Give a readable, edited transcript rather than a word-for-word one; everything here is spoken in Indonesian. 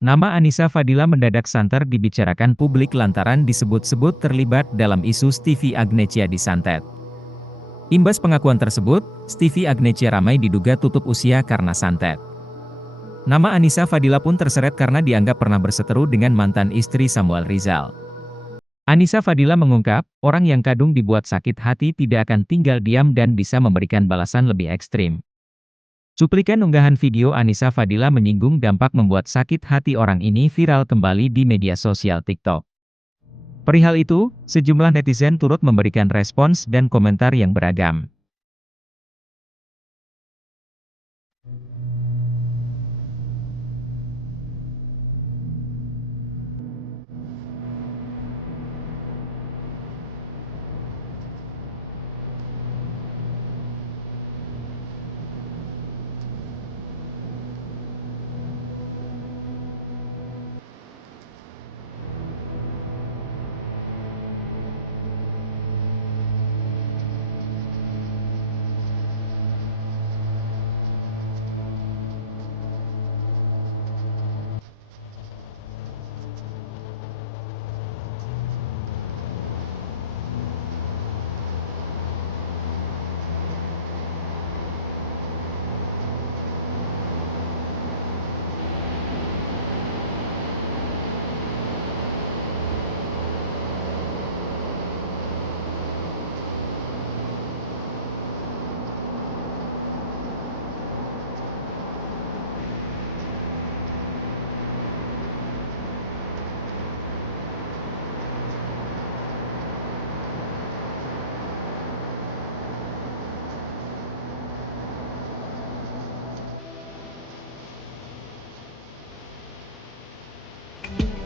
Nama Annisa Fadila mendadak santer dibicarakan publik lantaran disebut-sebut terlibat dalam isu Stevie Agnecia disantet. Imbas pengakuan tersebut, Stevie Agnecia ramai diduga tutup usia karena santet. Nama Annisa Fadila pun terseret karena dianggap pernah berseteru dengan mantan istri Samuel Rizal. Annisa Fadila mengungkap, orang yang kadung dibuat sakit hati tidak akan tinggal diam dan bisa memberikan balasan lebih ekstrim. Cuplikan unggahan video Annisa Fadila menyinggung dampak membuat sakit hati orang ini viral kembali di media sosial TikTok. Perihal itu, sejumlah netizen turut memberikan respons dan komentar yang beragam.